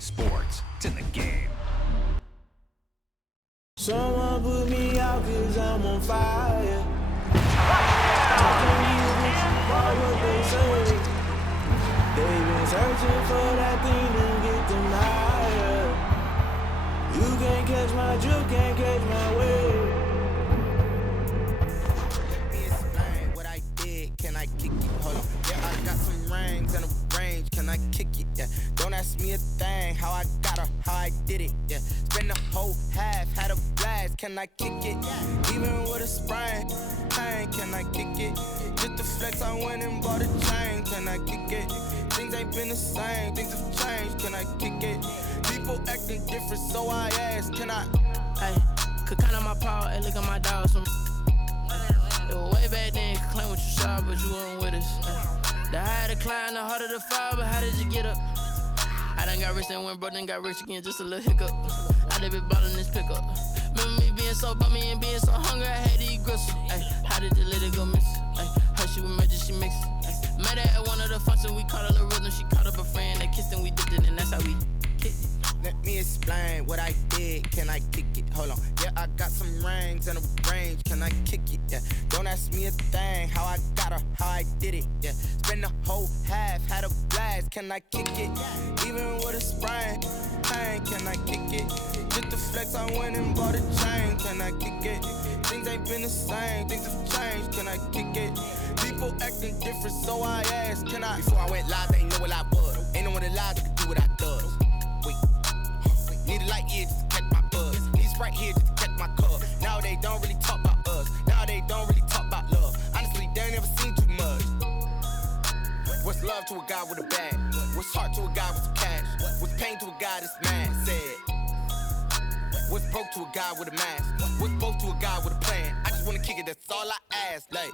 Sports. It's in the game. Someone put me out 'cause I'm on fire. I can't even what they say. They've been searching for that thing to get them higher. You can't catch my drift, can't catch my wave. Explain what I did, can I kick it? Hold on, yeah, I got some rings and a range, can I kick it? Yeah, don't ask me a thing, how I got her, how I did it. Yeah, spend the whole half, had a blast, can I kick it? Even with a sprain, pain, can I kick it? Just the flex, I went and bought a chain, can I kick it? Things ain't been the same, things have changed, can I kick it? People acting different, so I ask, can I? Hey, could count on my power, hey, look at my dogs. It was way back then, could claim what you saw, but you weren't with us. The higher the climb, the harder the fall, but how did you get up? I done got rich and went broke, then got rich again, just a little hiccup. I done been ballin' this pickup. Remember me being so bummy and being so hungry, I had to eat gristle. Ay, how did you let it go miss? Ay, how she was magic, she mixed. Met her at one of the functions, we caught a little rhythm, she caught up a friend, they kissed and we dipped it, and that's how we kicked it. Let me explain what I did, can I kick it? Hold on, yeah, I got some rings and a range, can I kick it? Yeah, don't ask me a thing, how I got her, how I did it. Yeah, spend the whole half, had a blast, can I kick it? Even with a sprain, pain, can I kick it? Just the flex, I went and bought a chain, can I kick it? Things ain't been the same, things have changed, can I kick it? People acting different, so I ask, can I? Before I went live, they ain't know what I was. Ain't no one alive that could do what I does. Wait, need a light here just to catch my buzz. Need Sprite here just to catch my cup. Now they don't really talk about us. Now they don't really talk about love. Honestly, they ain't never seen too much. What's love to a guy with a bag? What's heart to a guy with some cash? What's pain to a guy that's mad? Said. What's broke to a guy with a mask? What's both to a guy with a plan? I just wanna kick it, that's all I ask. Like,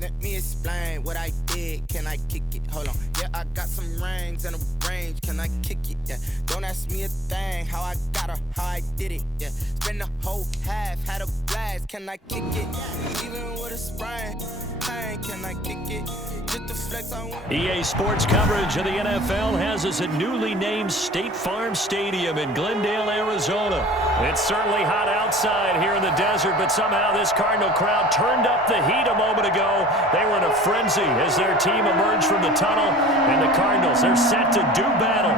let me explain what I did, can I kick it? Hold on, yeah, I got some rings and a range, can I kick it? Yeah, don't ask me a thing, how I got her, how I did it. Yeah, spend the whole half, had a blast, can I kick it? Even with a sprain, pain, can I kick it? Just the flex, I want. EA Sports coverage of the NFL has us at newly named State Farm Stadium in Glendale, Arizona. It's certainly hot outside here in the desert, but somehow this Cardinal crowd turned up the heat a moment ago. They were in a frenzy as their team emerged from the tunnel, and the Cardinals, they're set to do battle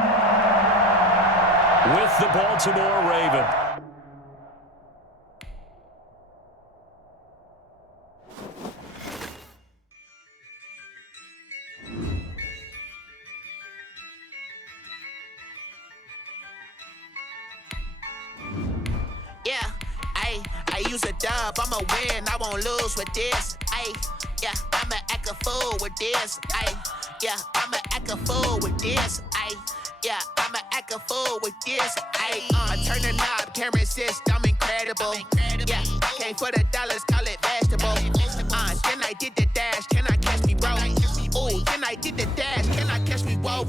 with the Baltimore Ravens. Yeah, I use a dub, I'ma win, I won't lose with this. Yeah, I'ma act a fool with this. Yeah, I'ma act a fool with this. Yeah, I'ma act a fool with this. I turn the knob, can't resist, I'm incredible. Yeah, came for the dollars, call it vegetable. Then I did the dash, can I catch me, bro? Ooh, then I did the dash, can I catch me, whoa?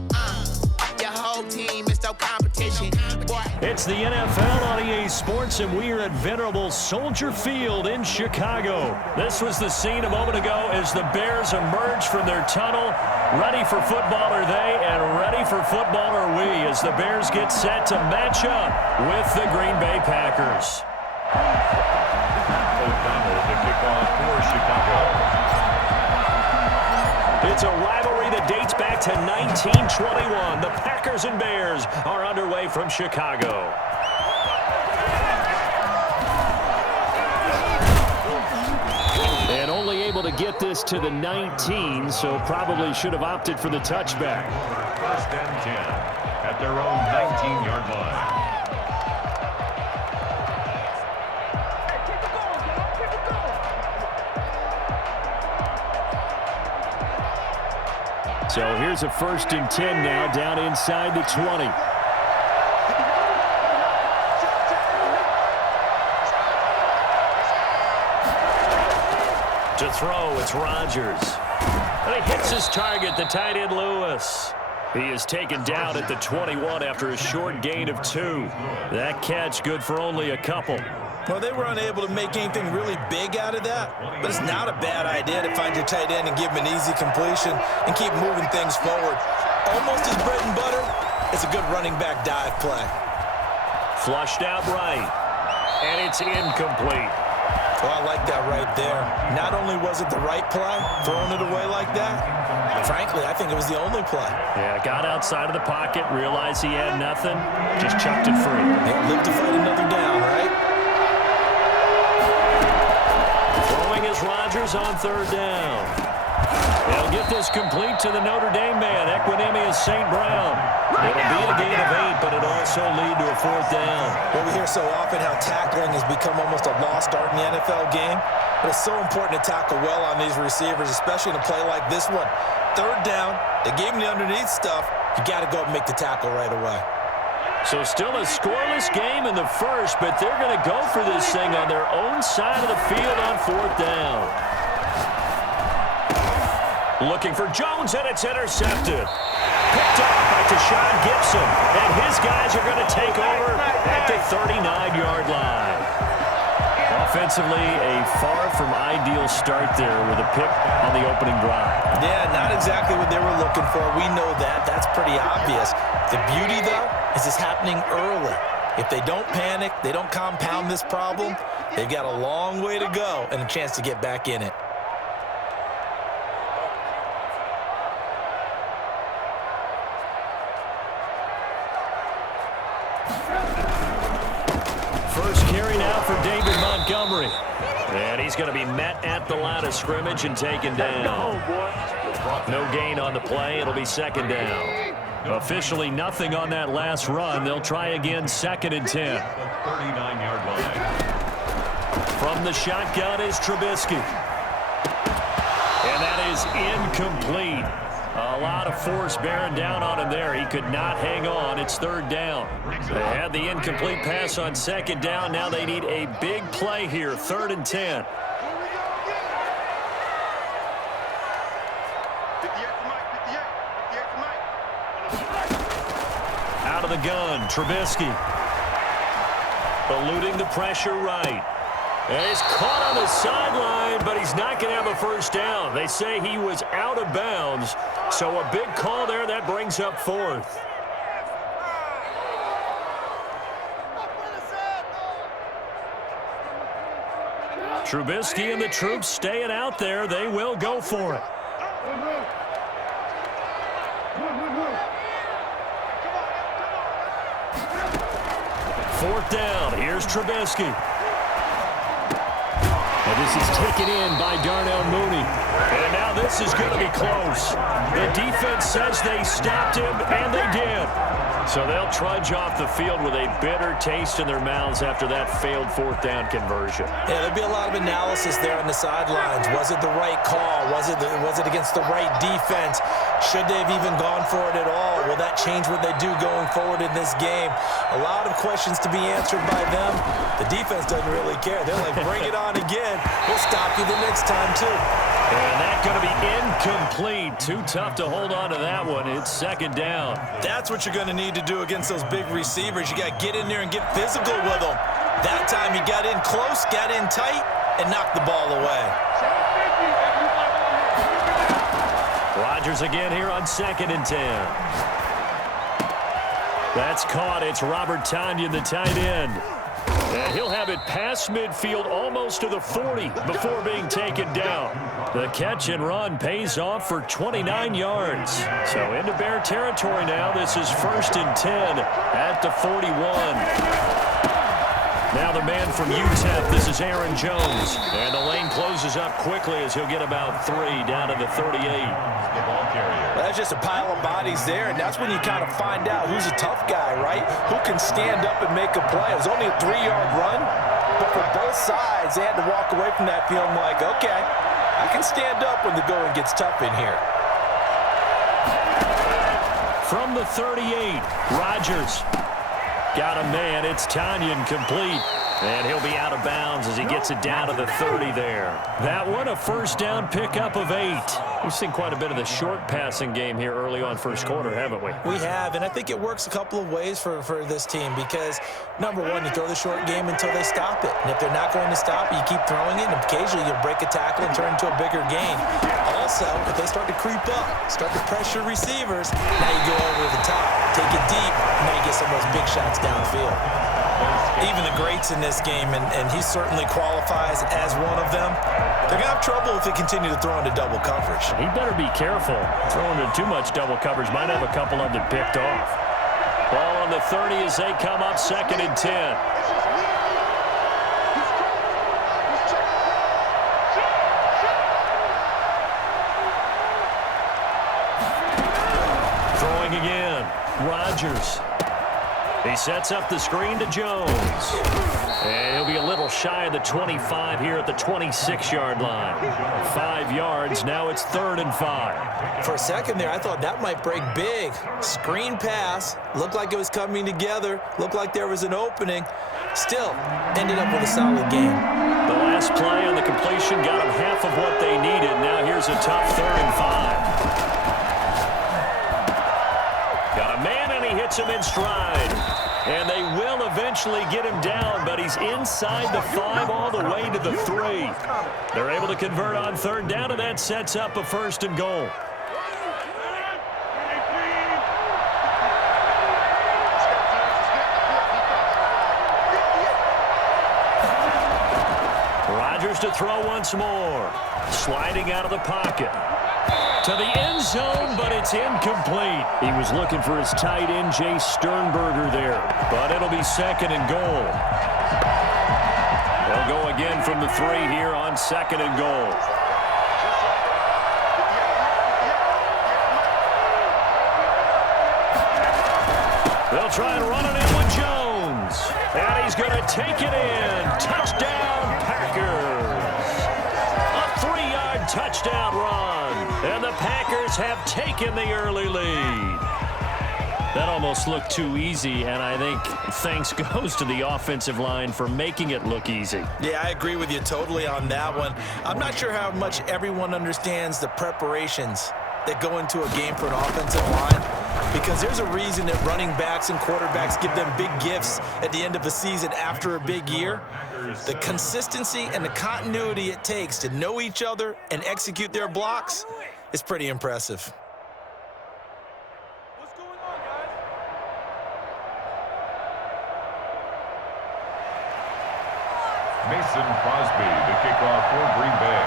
Your whole team is no competition. Boy. It's the NFL on EA Sports, and we are at venerable Soldier Field in Chicago. This was the scene a moment ago as the Bears emerged from their tunnel. Ready for football are they, and ready for football are we, as the Bears get set to match up with the Green Bay Packers. O'Connell, the kickoff for Chicago. It's a rivalry that dates back to 1921. The Packers and Bears are underway from Chicago. And only able to get this to the 19, so probably should have opted for the touchback. First and 10 at their own 19-yard line. So here's a 1st and 10 now, down inside the 20. To throw, it's Rodgers. And he hits his target, the tight end Lewis. He is taken down at the 21 after a short gain of 2. That catch good for only a couple. Well, they were unable to make anything really big out of that, but it's not a bad idea to find your tight end and give him an easy completion and keep moving things forward. almost his bread and butter, it's a good running back dive play. Flushed out right, and it's incomplete. Oh, I like that right there. Not only was it the right play, throwing it away like that, frankly, I think it was the only play. Yeah, got outside of the pocket, realized he had nothing, just chucked it free. Yeah, live to fight another down, right? Throwing is Rodgers on third down. They'll get this complete to the Notre Dame man, Equinemius St. Brown. It'll be a gain of 8, but it'll also lead to a fourth down. Well, we hear so often how tackling has become almost a lost art in the NFL game, but it's so important to tackle well on these receivers, especially in a play like this one. Third down, they gave him the underneath stuff. You got to go and make the tackle right away. So still a scoreless game in the first, but they're going to go for this thing on their own side of the field on fourth down. Looking for Jones, and it's intercepted. Picked off by Tashawn Gibson, and his guys are going to take over at the 39-yard line. Offensively, a far from ideal start there with a pick on the opening drive. Yeah, not exactly what they were looking for. We know that. That's pretty obvious. The beauty, though, is it's happening early. If they don't panic, they don't compound this problem, they've got a long way to go and a chance to get back in it. First carry now for David Montgomery. And he's going to be met at the line of scrimmage and taken down. No gain on the play. It'll be second down. Officially nothing on that last run. They'll try again, second and 10. 39-yard line. From the shotgun is Trubisky. And that is incomplete. A lot of force bearing down on him there. He could not hang on. It's third down. They had the incomplete pass on second down. Now they need a big play here, third and 10. Out of the gun, Trubisky. Eluding the pressure right. And he's caught on the sideline, but he's not going to have a first down. They say he was out of bounds, so a big call there. That brings up fourth. Trubisky and the troops staying out there. They will go for it. Fourth down. Here's Trubisky. And this is taken in by Darnell Mooney. And now this is going to be close. The defense says they stopped him, and they did. So they'll trudge off the field with a bitter taste in their mouths after that failed fourth down conversion. Yeah, there'll be a lot of analysis there on the sidelines. Was it the right call? Was it against the right defense? Should they have even gone for it at all? Will that change what they do going forward in this game? A lot of questions to be answered by them. The defense doesn't really care. They're like, bring it on again. We'll stop you the next time, too. And that's going to be incomplete. Too tough to hold on to that one. It's second down. That's what you're going to need to do against those big receivers. You got to get in there and get physical with them. That time he got in close, got in tight, and knocked the ball away. Rodgers again here on second and 10. That's caught. It's Robert Tonyan, the tight end. And he'll have it past midfield almost to the 40 before being taken down. The catch and run pays off for 29 yards. So into Bear territory now. This is first and 10 at the 41. Now the man from UTEP, this is Aaron Jones. And the lane closes up quickly as he'll get about 3 down to the 38. Well, that's just a pile of bodies there, and that's when you kind of find out who's a tough guy, right? Who can stand up and make a play. It was only a 3-yard run, but for both sides, they had to walk away from that feeling like, okay, I can stand up when the going gets tough in here. From the 38, Rodgers. Got a man. It's Tonyan complete. And he'll be out of bounds as he gets it down to the 30 there. That one, a first down pickup of 8. We've seen quite a bit of the short passing game here early on first quarter, haven't we? We have, and I think it works a couple of ways for this team because, number one, you throw the short game until they stop it. And if they're not going to stop it, you keep throwing it, and occasionally you'll break a tackle and turn into a bigger gain. Also, if they start to creep up, start to pressure receivers, now you go over the top, take it deep, and now you get some of those big shots downfield. Even the greats in this game, and he certainly qualifies as one of them, they're going to have trouble if they continue to throw into double coverage. He better be careful. Throwing into too much double coverage might have a couple of them picked off. Ball on the 30 as they come up 2nd and 10. Throwing again. Rodgers. He sets up the screen to Jones. And he'll be a little shy of the 25 here at the 26-yard line. 5 yards. Now it's 3rd and 5. For a second there, I thought that might break big. Screen pass. Looked like it was coming together. Looked like there was an opening. Still, ended up with a solid game. The last play on the completion got them half of what they needed. Now here's a tough 3rd and 5. Got a man, and he hits him in stride. And they will eventually get him down, but he's inside the 5 all the way to the 3. They're able to convert on 3rd down, and that sets up a 1st and goal. Rodgers to throw once more. Sliding out of the pocket. To the end zone, but it's incomplete. He was looking for his tight end, Jay Sternberger there, but it'll be 2nd and goal. They'll go again from the 3 here on 2nd and goal. They'll try and run it in with Jones, and he's going to take it in. Touchdown, Packers. A 3-yard touchdown run. And the Packers have taken the early lead. That almost looked too easy, and I think thanks goes to the offensive line for making it look easy. Yeah, I agree with you totally on that one. I'm not sure how much everyone understands the preparations that go into a game for an offensive line, because there's a reason that running backs and quarterbacks give them big gifts at the end of a season after a big year. The consistency and the continuity it takes to know each other and execute their blocks is pretty impressive. What's going on, guys? Mason Crosby, the kickoff for Green Bay.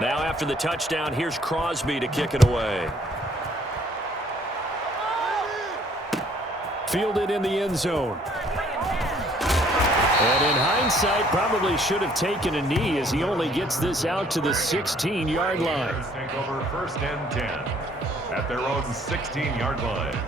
Now after the touchdown, here's Crosby to kick it away. Fielded in the end zone. And in hindsight, probably should have taken a knee as he only gets this out to the 16-yard line. Take over 1st and 10 at their own 16-yard line.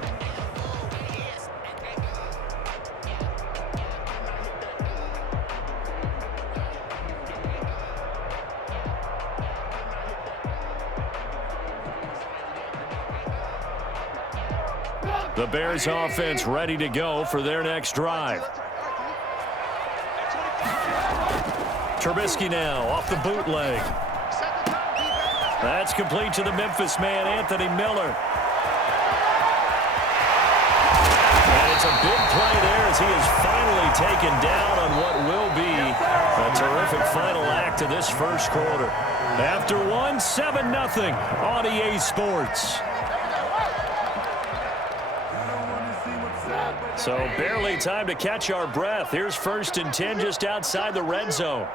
The Bears offense ready to go for their next drive. Trubisky now off the bootleg. That's complete to the Memphis man, Anthony Miller. And it's a big play there as he is finally taken down on what will be a terrific final act of this first quarter. After one, 7-0 on EA Sports. So barely time to catch our breath. Here's 1st and 10 just outside the red zone.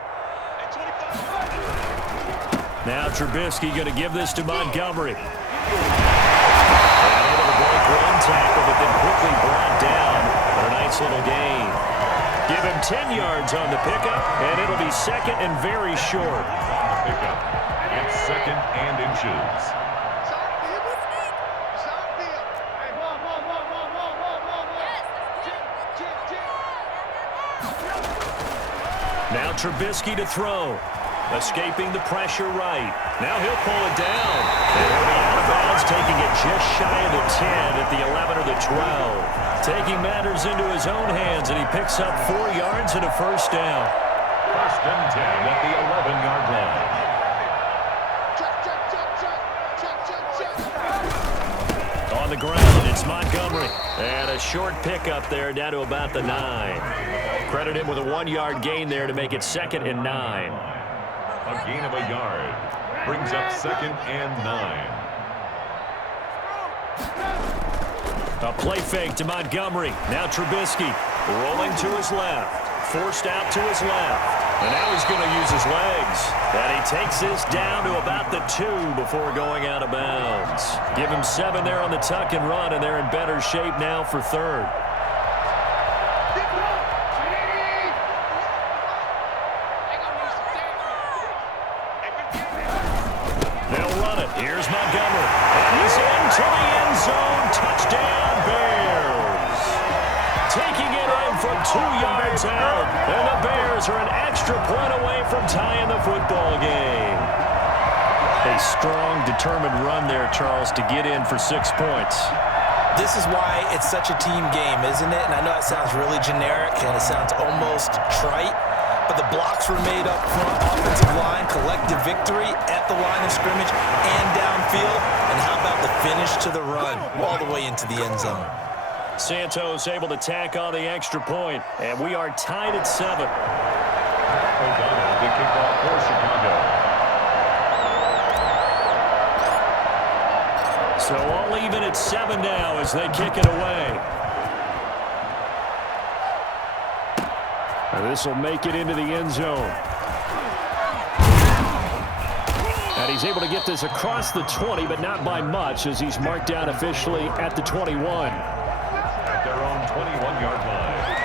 Now Trubisky going to give this to Montgomery. And able to break one tackle, but then quickly brought down for a nice little gain. Give him 10 yards on the pickup, and it'll be 2nd and very short. Pickup. It's 2nd and inches. Now Trubisky to throw. escaping the pressure right. Now he'll pull it down. And he'll be out of bounds, taking it just shy of the 10 at the 11 or the 12. Taking matters into his own hands, and he picks up 4 yards and a first down. First and 10 at the 11-yard line. On the ground, it's Montgomery. And a short pickup there down to about the 9. Credit him with a 1-yard gain there to make it 2nd and 9. A gain of a yard. Brings up 2nd and 9. A play fake to Montgomery. Now Trubisky rolling to his left. Forced out to his left. And now he's going to use his legs. And he takes this down to about the 2 before going out of bounds. Give him 7 there on the tuck and run, and they're in better shape now for 3rd. They'll run it. Here's Montgomery. And he's into the end zone. Touchdown, Bears. Taking it in from 2 yards out. And the Bears are an extra point away from tying the football game. A strong, determined run there, Charles, to get in for 6 points. This is why it's such a team game, isn't it? And I know it sounds really generic and it sounds almost trite, but the blocks were made up front, offensive line, collective victory at the line of scrimmage and downfield. And how about the finish to the run all the way into the end zone? Santos able to tack on the extra point, and we are tied at 7. O'Donnell, the kickoff for Chicago. So all even at 7 now as they kick it away. And this will make it into the end zone. And he's able to get this across the 20, but not by much, as he's marked down officially at the 21. At their own 21-yard line.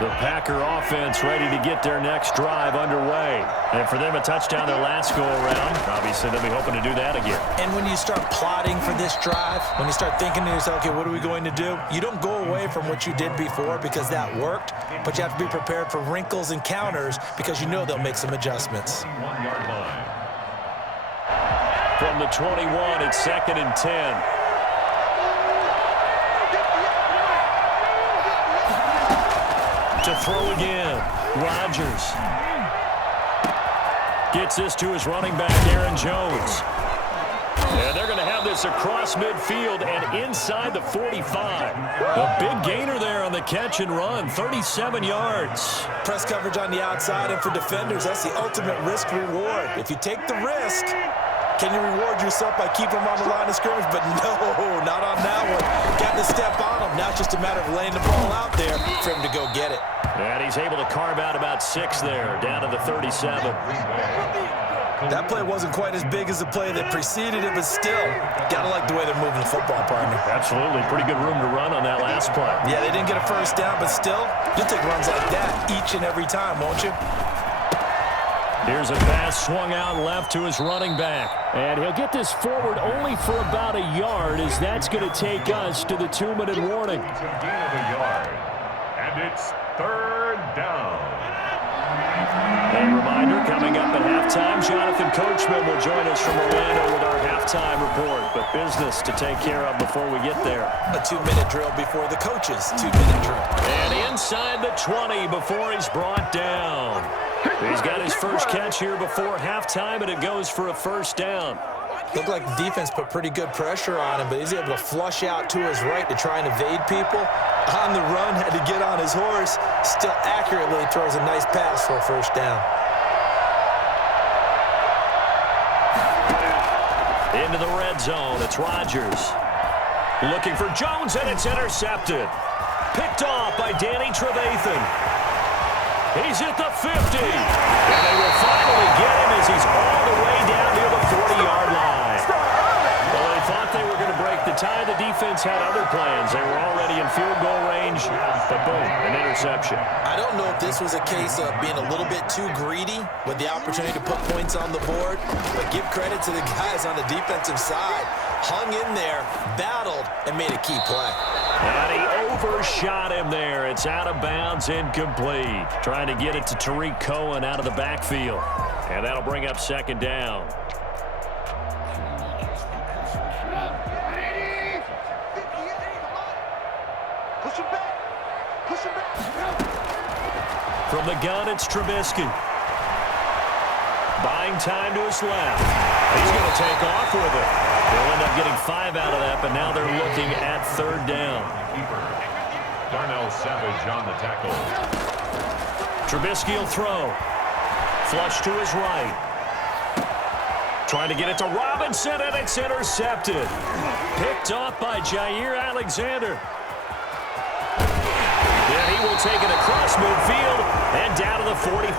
The Packer offense ready to get their next drive underway. And for them, a touchdown their last go-around. Obviously, they'll be hoping to do that again. And when you start plotting for this drive, when you start thinking to yourself, okay, what are we going to do? You don't go away from what you did before because that worked, but you have to be prepared for wrinkles and counters because you know they'll make some adjustments. 1-yard line. From the 21, it's 2nd and 10. To throw again, Rodgers gets this to his running back, Aaron Jones. And they're going to have this across midfield and inside the 45. A big gainer there on the catch and run, 37 yards. Press coverage on the outside, and for defenders, that's the ultimate risk-reward. If you take the risk, can you reward yourself by keeping them on the line of scrimmage? But no, not on that one. Got to step on them. Now it's just a matter of laying the ball out there for him to go get it. And he's able to carve out about 6 there, down to the 37. That play wasn't quite as big as the play that preceded it, but still, gotta like the way they're moving the football, partner. Absolutely. Pretty good room to run on that last play. Yeah, they didn't get a first down, but still, you'll take runs like that each and every time, won't you? Here's a pass swung out left to his running back. And he'll get this forward only for about a yard, as that's going to take us to the 2-minute warning. It's a gain of a yard. And it's 3rd down. A reminder, coming up at halftime, Jonathan Coachman will join us from Orlando with our halftime report. But business to take care of before we get there. A 2-minute drill before the coaches' 2-minute drill. And inside the 20 before he's brought down. He's got his first catch here before halftime, and it goes for a first down. Looked like the defense put pretty good pressure on him, but he's able to flush out to his right to try and evade people. On the run, had to get on his horse. Still accurately throws a nice pass for a first down. Into the red zone, it's Rodgers. Looking for Jones, and it's intercepted. Picked off by Danny Trevathan. He's at the 50. And they will finally get him as he's all the way down near the 40-yard line. Well, they thought they were going to break the tie. The defense had other plans. They were already in field goal range, but boom, an interception. I don't know if this was a case of being a little bit too greedy with the opportunity to put points on the board, but give credit to the guys on the defensive side. Hung in there, battled, and made a key play. And he overshot him there. It's out of bounds, incomplete. Trying to get it to Tariq Cohen out of the backfield. And that'll bring up second down. From the gun, it's Trubisky. Buying time to his left. He's going to take off with it. They'll end up getting 5 out of that, but now they're looking at third down. Darnell Savage on the tackle. Trubisky will throw. Flush to his right. Trying to get it to Robinson, and it's intercepted. Picked off by Jair Alexander. Yeah, he will take it across midfield and down to the 45.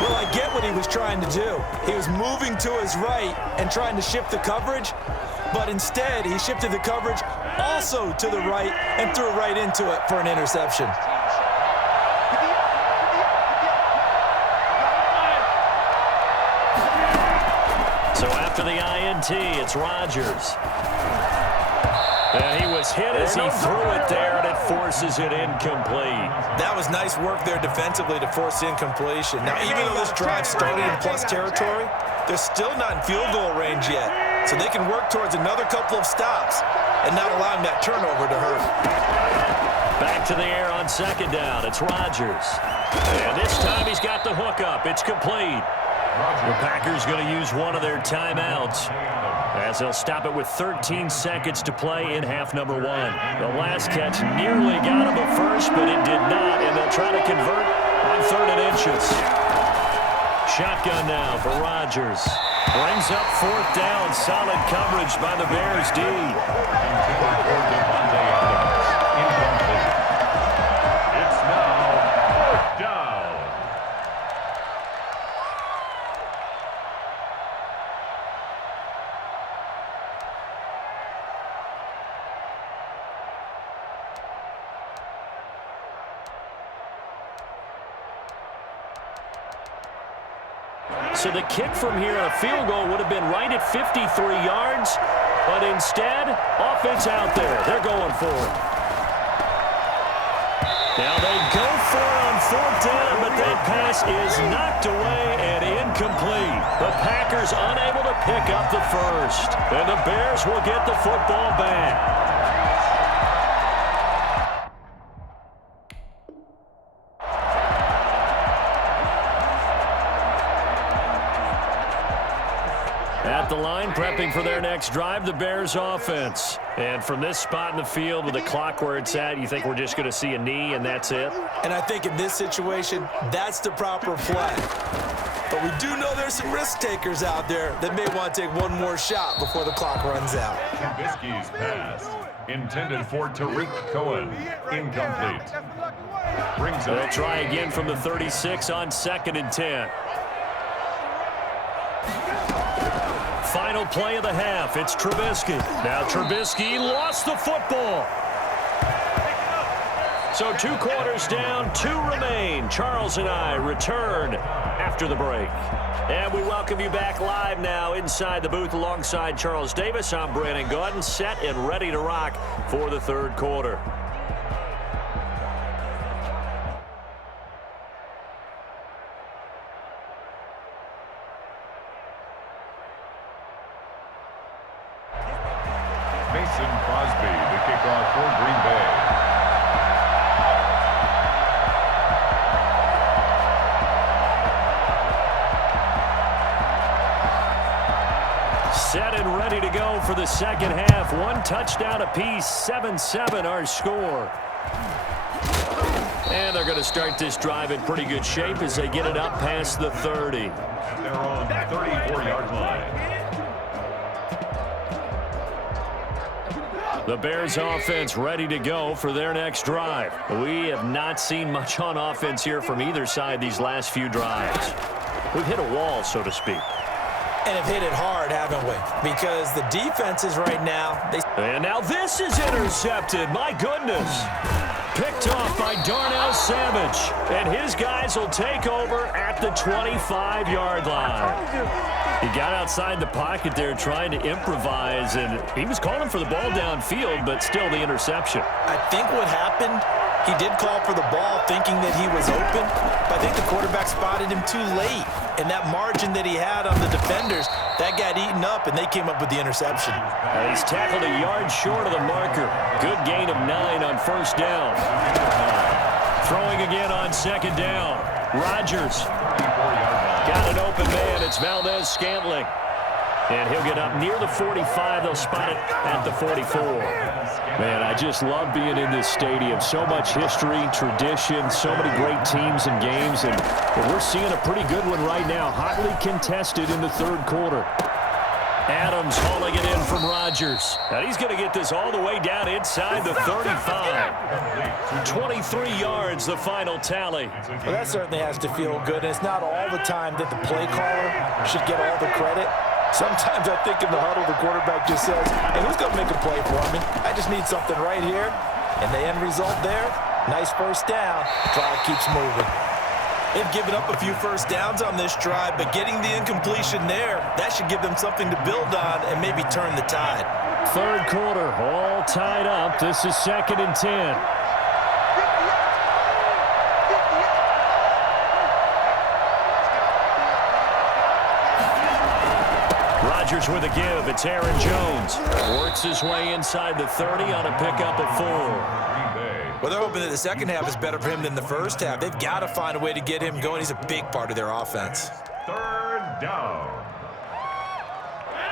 Well, I get what he was trying to do. He was moving to his right and trying to shift the coverage, but instead he shifted the coverage also to the right and threw right into it for an interception. So after the INT, it's Rodgers. And he was hit as he threw it there, and it forces it incomplete. That was nice work there defensively to force incompletion. Now, even though this drive started in plus territory, they're still not in field goal range yet. So they can work towards another couple of stops and not allowing that turnover to hurt. Back to the air on second down. It's Rodgers. And this time he's got the hook up. It's complete. The Packers going to use one of their timeouts, as they'll stop it with 13 seconds to play in half number 1. The last catch nearly got him a first, but it did not, and they'll try to convert on 3rd and inches. Shotgun now for Rodgers. Brings up 4th down. Solid coverage by the Bears D. It's now 4th down. So the kick from here on a field goal would have been right at 53 yards, but instead, offense out there. They're going for it. Now they go for it on 4th down, but that pass is knocked away and incomplete. The Packers unable to pick up the first, and the Bears will get the football back. At the line, prepping for their next drive, the Bears offense. And from this spot in the field with the clock where it's at, you think we're just going to see a knee and that's it? And I think in this situation, that's the proper play. But we do know there's some risk takers out there that may want to take one more shot before the clock runs out. Trubisky's pass, intended for Tariq Cohen, incomplete. They'll try again from the 36 on 2nd and 10. Final play of the half. It's Trubisky. Now Trubisky lost the football. So 2 quarters down, 2 remain. Charles and I return after the break. And we welcome you back live now inside the booth alongside Charles Davis. I'm Brandon Gaudin, set and ready to rock for the 3rd quarter. Mason Crosby, the kickoff for Green Bay. Set and ready to go for the second half. 1 touchdown apiece, 7-7 our score. And they're going to start this drive in pretty good shape as they get it up past the 30. At their own 34-yard line. The Bears offense ready to go for their next drive. We have not seen much on offense here from either side these last few drives. We've hit a wall, so to speak. And have hit it hard, haven't we? Because the defenses right now, And now this is intercepted. My goodness. Picked off by Darnell Savage. And his guys will take over at the 25-yard line. He got outside the pocket there trying to improvise, and he was calling for the ball downfield, but still the interception. I think what happened, he did call for the ball thinking that he was open, but I think the quarterback spotted him too late. And that margin that he had on the defenders, that got eaten up, and they came up with the interception. He's tackled a yard short of the marker. Good gain of 9 on first down. Throwing again on second down. Rodgers got an open man. It's Valdez-Scantling. And he'll get up near the 45. They'll spot it at the 44. Man, I just love being in this stadium. So much history, tradition, so many great teams and games. And we're seeing a pretty good one right now. Hotly contested in the third quarter. Adams hauling it in from Rodgers. And he's going to get this all the way down inside the 35. 23 yards, the final tally. Well, that certainly has to feel good. And it's not all the time that the play caller should get all the credit. Sometimes I think in the huddle, the quarterback just says, hey, who's going to make a play for me? I just need something right here. And the end result there, nice first down. Drive keeps moving. They've given up a few first downs on this drive, but getting the incompletion there, that should give them something to build on and maybe turn the tide. Third quarter, all tied up. This is 2nd and 10. Rodgers with a give. It's Aaron Jones. Works his way inside the 30 on a pickup of 4. Well, they're hoping that the second half is better for him than the first half. They've got to find a way to get him going. He's a big part of their offense. Third down.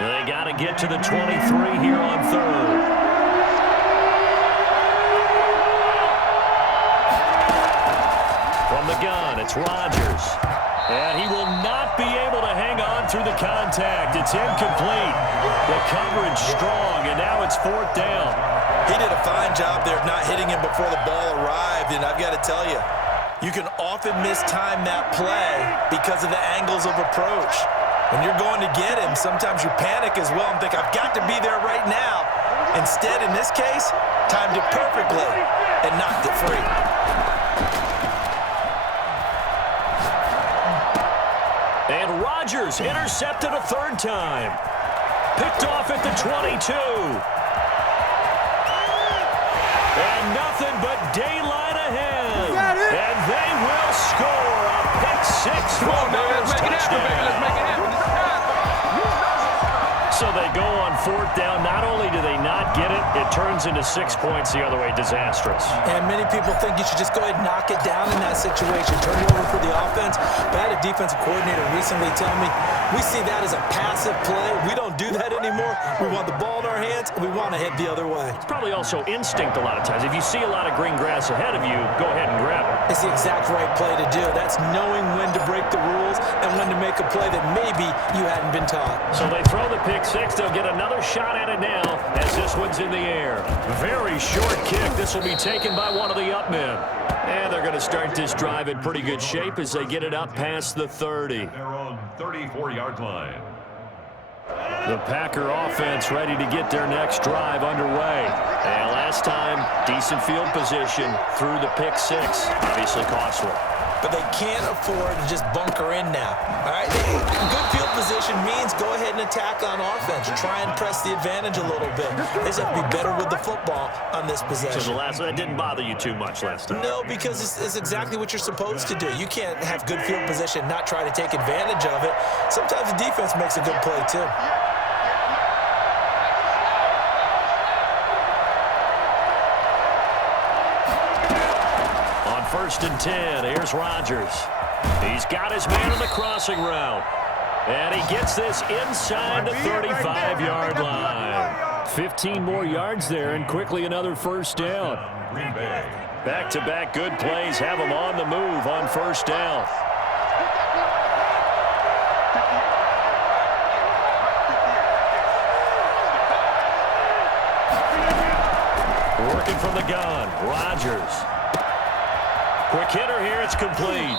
They got to get to the 23 here on third. From the gun, it's Rodgers. And he will not be able to hang on through the contact. It's incomplete. The coverage strong, and now it's 4th down. He did a fine job there of not hitting him before the ball arrived, and I've got to tell you, you can often mistime that play because of the angles of approach. When you're going to get him, sometimes you panic as well and think, I've got to be there right now. Instead, in this case, timed it perfectly and knocked it free. And Rodgers intercepted a 3rd time. Picked off at the 22. And nothing but daylight ahead. And they will score a pick 6 for Bears touchdown. So they go on 4th down. Not only do they not get it, it turns into 6 points the other way. Disastrous. And many people think you should just go ahead and knock it down in that situation. Turn it over for the offense. But I had a defensive coordinator recently tell me, we see that as a passive play. We don't do that anymore. We want the ball in our hands, and we want to head the other way. It's probably also instinct a lot of times. If you see a lot of green grass ahead of you, go ahead and grab it. It's the exact right play to do. That's knowing when to break the rules and when to make a play that maybe you hadn't been taught. So they throw the pick 6. They'll get another shot at it now as this one's in the air. Very short kick. This will be taken by one of the up men. And they're going to start this drive in pretty good shape as they get it up past the 30. Their own 34-yard line. The Packer offense ready to get their next drive underway. And last time, decent field position through the pick 6. Obviously costly. But they can't afford to just bunker in now. All right? Good field position means go ahead and attack on offense. Try and press the advantage a little bit. They just have to be better with the football on this possession. So that didn't bother you too much last time? No, because it's exactly what you're supposed to do. You can't have good field position, not try to take advantage of it. Sometimes the defense makes a good play, too. First and 10. Here's Rodgers. He's got his man on the crossing route. And he gets this inside the 35-yard line. 15 more yards there, and quickly another first down. Back-to-back good plays have him on the move on first down. Working from the gun, Rodgers. Quick hitter here, it's complete.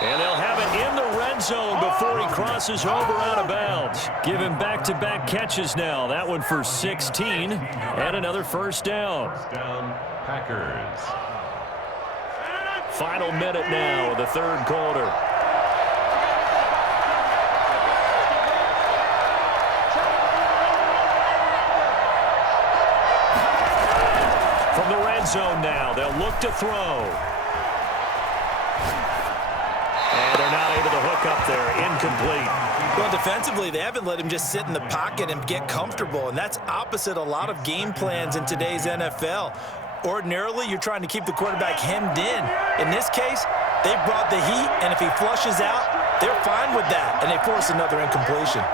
And they'll have it in the red zone before he crosses over out of bounds. Give him back-to-back catches now. That one for 16 and another first down. First down, Packers. Final minute now of the third quarter. red zone now. They'll look to throw. And they're not able to hook up there. Incomplete. Well, defensively, they haven't let him just sit in the pocket and get comfortable, and that's opposite a lot of game plans in today's NFL. Ordinarily, you're trying to keep the quarterback hemmed in. In this case, they brought the heat, and if he flushes out, they're fine with that, and they force another incompletion.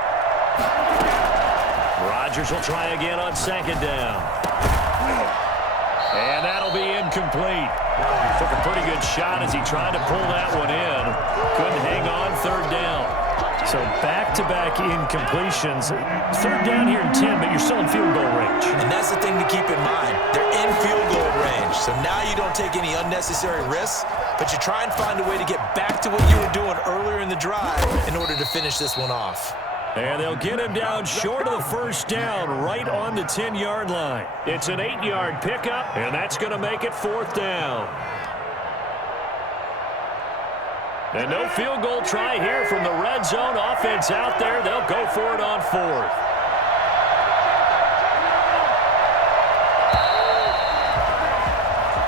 Rodgers will try again on second down. And that'll be incomplete. Took a pretty good shot as he tried to pull that one in. Couldn't hang on third down. So back-to-back incompletions. Third down here in 10, but you're still in field goal range. And that's the thing to keep in mind. They're in field goal range. So now you don't take any unnecessary risks, but you try and find a way to get back to what you were doing earlier in the drive in order to finish this one off. And they'll get him down short of the first down, right on the 10-yard line. It's an 8-yard pickup, and that's going to make it fourth down. And no field goal try here from the red zone. Offense out there. They'll go for it on fourth.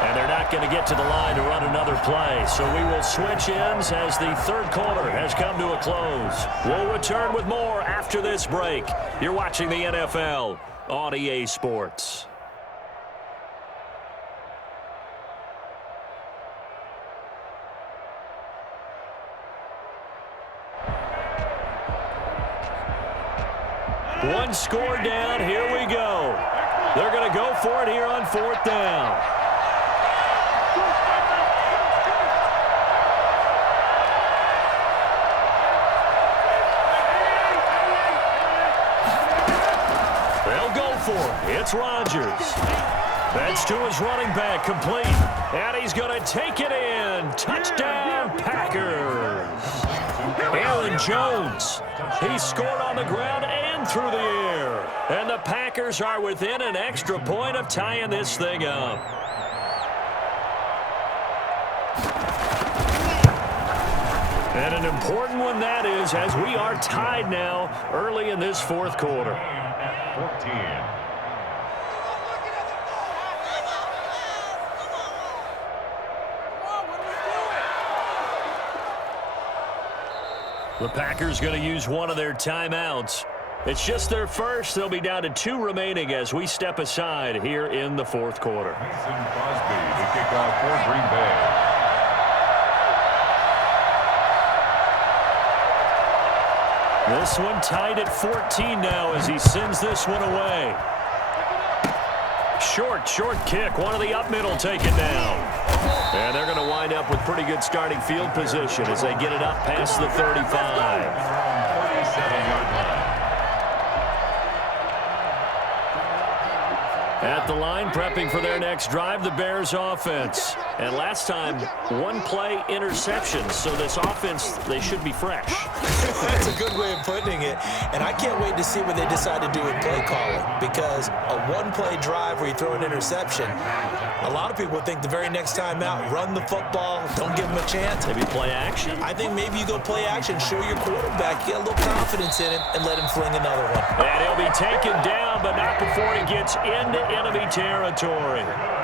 And they're not going to get to the line to run another play. So we will switch ends as the third quarter has come to a close. We'll return with more after this break. You're watching the NFL on EA Sports. One score down. Here we go. They're going to go for it here on fourth down. They'll go for it. It's Rodgers. That's to his running back, complete. And he's going to take it in. Touchdown, Packers. Aaron Jones. He scored on the ground and through the air. And the Packers are within an extra point of tying this thing up. And an important one that is, as we are tied now early in this fourth quarter. 14. The Packers going to use one of their timeouts. It's just their first. They'll be down to 2 remaining as we step aside here in the fourth quarter. Mason Crosby to kick off for Green Bay. This one tied at 14 now as he sends this one away. Short kick. One of the up middle taken down. And they're going to wind up with pretty good starting field position as they get it up past the 35. 37-yard line. At the line, prepping for their next drive, the Bears offense. And last time, one play interception. So this offense, they should be fresh. That's a good way of putting it. And I can't wait to see what they decide to do with play calling. Because a one-play drive where you throw an interception, a lot of people think the very next time out, run the football, don't give them a chance. Maybe play action? I think maybe you go play action, show your quarterback, get a little confidence in him, and let him fling another one. And he'll be taken down, but not before he gets into enemy territory.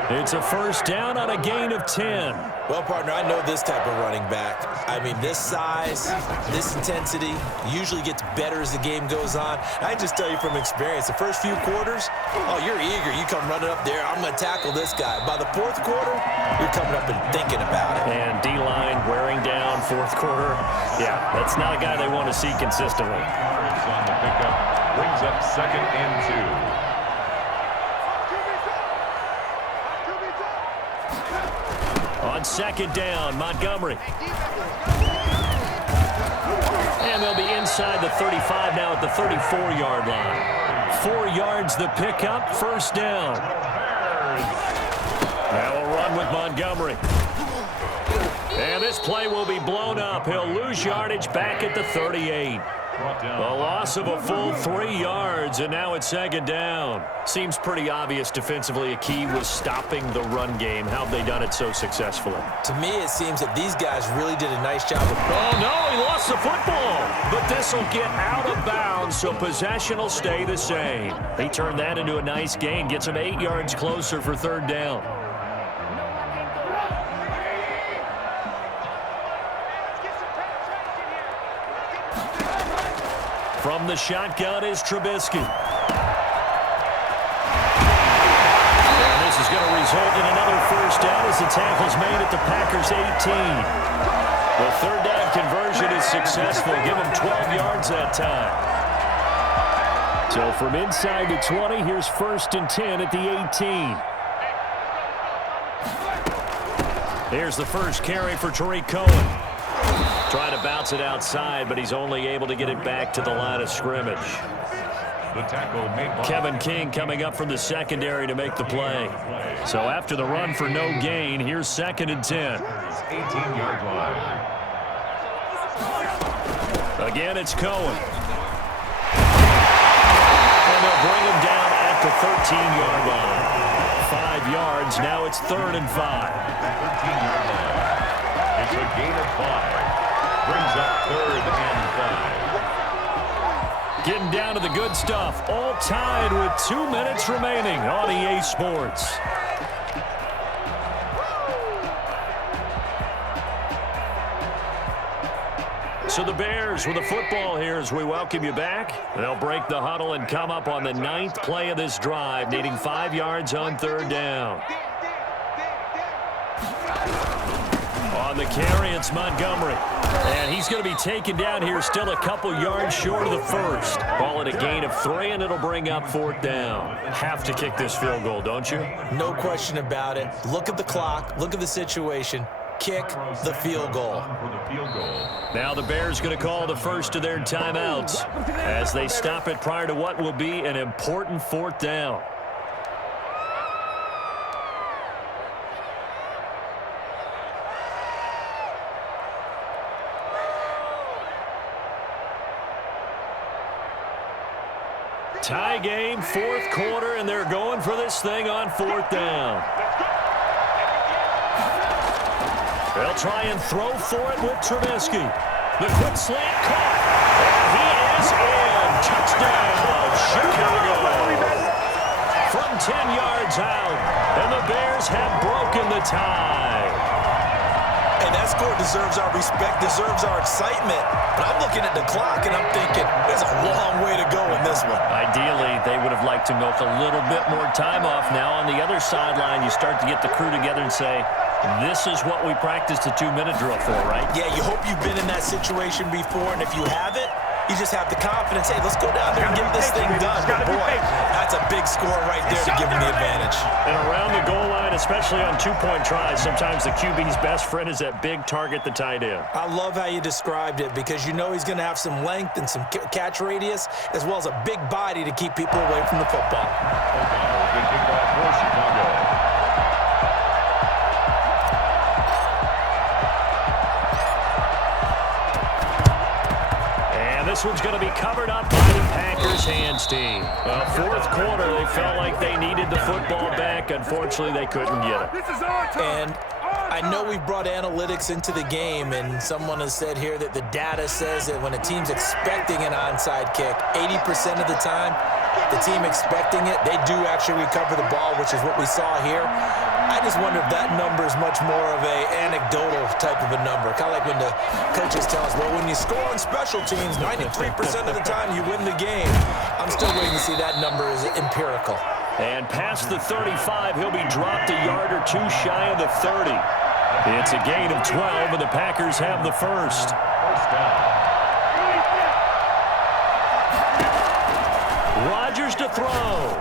It's a first down on a gain of 10. Well, partner, I know this type of running back. I mean, this size, this intensity usually gets better as the game goes on. I just tell you from experience, the first few quarters, oh, you're eager. You come running up there, I'm going to tackle this guy. By the fourth quarter, you're coming up and thinking about it. And D-line wearing down fourth quarter. Yeah, that's not a guy they want to see consistently. On the pickup, brings up 2nd and 2. On second down, Montgomery. And they'll be inside the 35 now at the 34-yard line. 4 yards the pickup, first down. Now we'll run with Montgomery. And this play will be blown up. He'll lose yardage back at the 38. A loss of a full 3 yards, and now it's second down. Seems pretty obvious defensively a key was stopping the run game. How have they done it so successfully? To me, it seems that these guys really did a nice job of... Oh, no, he lost the football. But this will get out of bounds, so possession will stay the same. He turned that into a nice gain, gets him 8 yards closer for third down. From the shotgun is Trubisky. And this is going to result in another first down as the tackle's made at the Packers' 18. The third down conversion is successful. Give them 12 yards that time. So from inside the 20, here's 1st and 10 at the 18. Here's the first carry for Tariq Cohen. Trying to bounce it outside, but he's only able to get it back to the line of scrimmage. The tackle made by Kevin King coming up from the secondary to make the play. So after the run for no gain, here's 2nd and 10. 18-yard line. Again, it's Cohen. And they'll bring him down at the 13-yard line. 5 yards. Now it's 3rd and 5. 13-yard line. It's a gain of 5. Brings up 3rd and 5. Getting down to the good stuff. All tied with 2 minutes remaining on EA Sports. So the Bears with the football here as we welcome you back. They'll break the huddle and come up on the 9th play of this drive, needing 5 yards on 3rd down. On the carry, it's Montgomery. And he's going to be taken down here still a couple yards short of the first. Ball at a gain of 3, and it'll bring up 4th down. Have to kick this field goal, don't you? No question about it. Look at the clock. Look at the situation. Kick the field goal. Now the Bears going to call the first of their timeouts as they stop it prior to what will be an important 4th down. Tie game, 4th quarter, and they're going for this thing on 4th down. They'll try and throw for it with Trubisky. The quick slant caught. And he is in. Touchdown, Chicago. From 10 yards out, and the Bears have broken the tie. Hey, that score deserves our respect, deserves our excitement. But I'm looking at the clock, and I'm thinking, there's a long way to go in this one. Ideally, they would have liked to milk a little bit more time off. Now, on the other sideline, you start to get the crew together and say, this is what we practiced a 2-minute drill for, right? Yeah, you hope you've been in that situation before, and if you haven't, you just have the confidence, hey, let's go down there and get this thing done. But boy, that's a big score right there to give them the advantage. And around the goal line, especially on 2-point tries, sometimes the QB's best friend is that big target, the tight end. I love how you described it because you know he's going to have some length and some catch radius as well as a big body to keep people away from the football. Good kickoff for Chicago. This one's going to be covered up by the Packers hands team. Well, 4th quarter, they felt like they needed the football back. Unfortunately, they couldn't get it. And I know we've brought analytics into the game, and someone has said here that the data says that when a team's expecting an onside kick, 80% of the time, the team expecting it, they do actually recover the ball, which is what we saw here. I just wonder if that number is much more of a anecdotal type of a number. Kind of like when the coaches tell us, well, when you score on special teams, 93% of the time you win the game. I'm still waiting to see that number is empirical. And past the 35, he'll be dropped a yard or 2 shy of the 30. It's a gain of 12, and the Packers have the first. Rodgers to throw.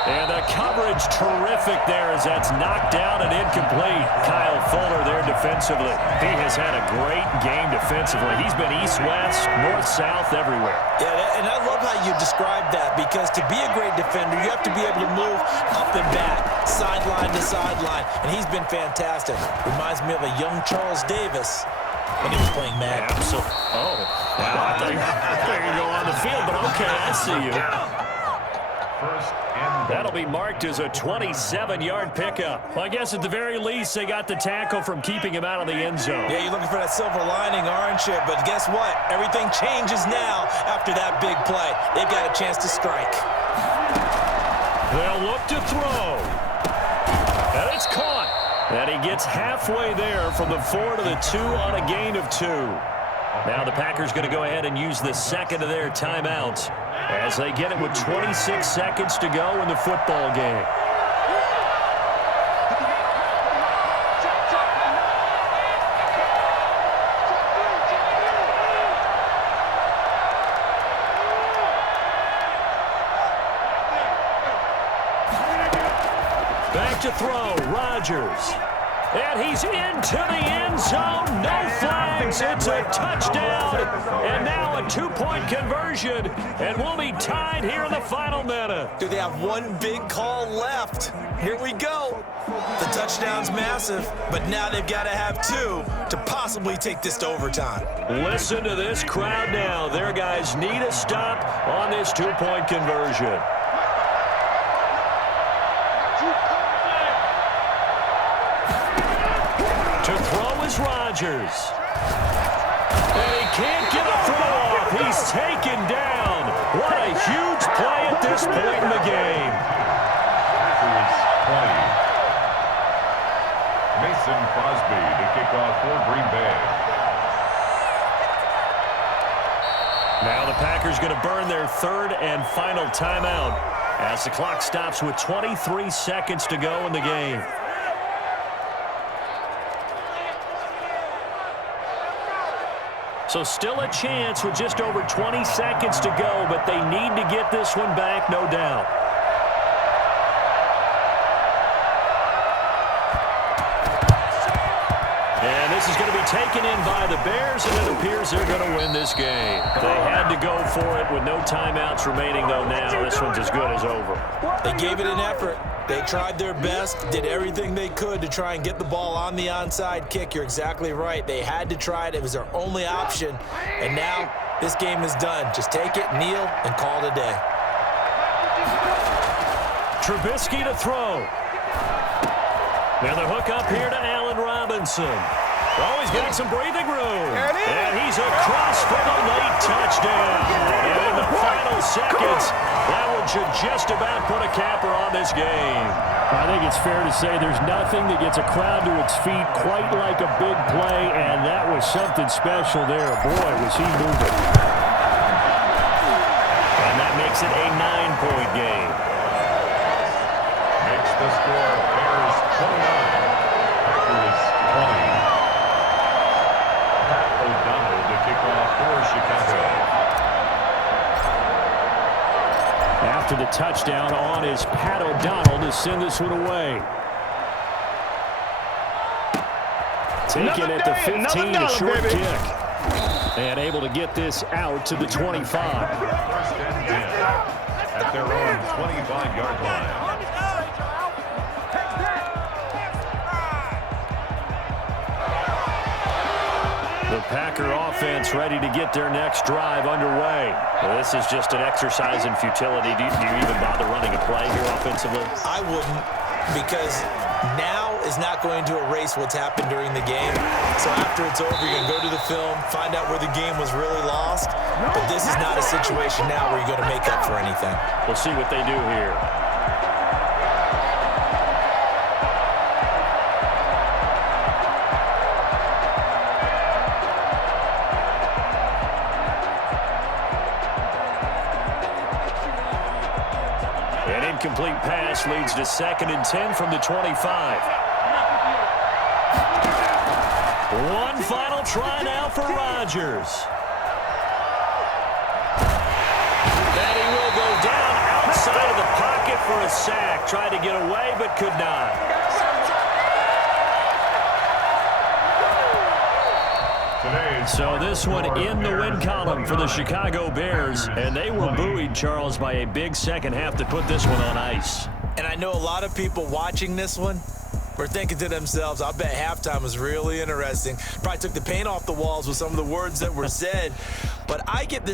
And the coverage terrific there as that's knocked down and incomplete. Kyle Fuller there defensively. He has had a great game defensively. He's been east-west, north-south, everywhere. Yeah, and I love how you describe that because to be a great defender, you have to be able to move up and back, sideline to sideline, and he's been fantastic. Reminds me of a young Charles Davis when he was playing Madden. Absolutely. Oh, wow. I thought you were going to go on the field, but okay, I see you. That'll be marked as a 27-yard pickup. Well, I guess at the very least, they got the tackle from keeping him out of the end zone. Yeah, you're looking for that silver lining, aren't you? But guess what? Everything changes now after that big play. They've got a chance to strike. They'll look to throw. And it's caught. And he gets halfway there from the 4 to the 2 on a gain of 2. Now the Packers going to go ahead and use the second of their timeouts as they get it with 26 seconds to go in the football game. Back to throw, Rodgers. And he's into the end zone. No flags. It's a touchdown. And now a two-point conversion. And we'll be tied here in the final minute. Do they have one big call left? Here we go. The touchdown's massive, but now they've got to have two to possibly take this to overtime. Listen to this crowd now. Their guys need a stop on this two-point conversion. To throw is Rodgers. And he can't get a throw off. He's taken down. What a huge play at this point in the game. Mason Crosby to kick off for Green Bay. Now the Packers going to burn their third and final timeout as the clock stops with 23 seconds to go in the game. So still a chance with just over 20 seconds to go, but they need to get this one back, no doubt. And this is going to be taken in by the Bears, and it appears they're going to win this game. They had to go for it with no timeouts remaining, though. Now this one's as good as over. They gave it an effort. They tried their best, did everything they could to try and get the ball on the onside kick. You're exactly right. They had to try it. It was their only option. And now this game is done. Just take it, kneel, and call it a day. Trubisky to throw. Now the hook up here to Allen Robinson. Oh, he's got some breathing room. And he's across for the late touchdown. And in the final seconds, that one should just about put a capper on this game. I think it's fair to say there's nothing that gets a crowd to its feet quite like a big play, and that was something special there. Boy, was he moving. And that makes it a 9-point game. Makes the score Bears 29, Packers 20. O'Donnell to kick off for Chicago. After the touchdown on is Pat O'Donnell to send this one away. Taken at the 15, a short kick. And able to get this out to the 25. First and 10 at their own 25-yard line. The Packer offense ready to get their next drive underway. Well, this is just an exercise in futility. Do you even bother running a play here offensively? I wouldn't, because now is not going to erase what's happened during the game. So after it's over, you're going to go to the film, find out where the game was really lost. But this is not a situation now where you're going to make up for anything. We'll see what they do here. An incomplete pass leads to 2nd and 10 from the 25. One final try now for Rodgers. And he will go down outside of the pocket for a sack. Tried to get away, but could not. So this one in the win column for the Chicago Bears, and they were buoyed, Charles, by a big second half to put this one on ice. And I know a lot of people watching this one were thinking to themselves, I bet halftime was really interesting. Probably took the paint off the walls with some of the words that were said. But I get the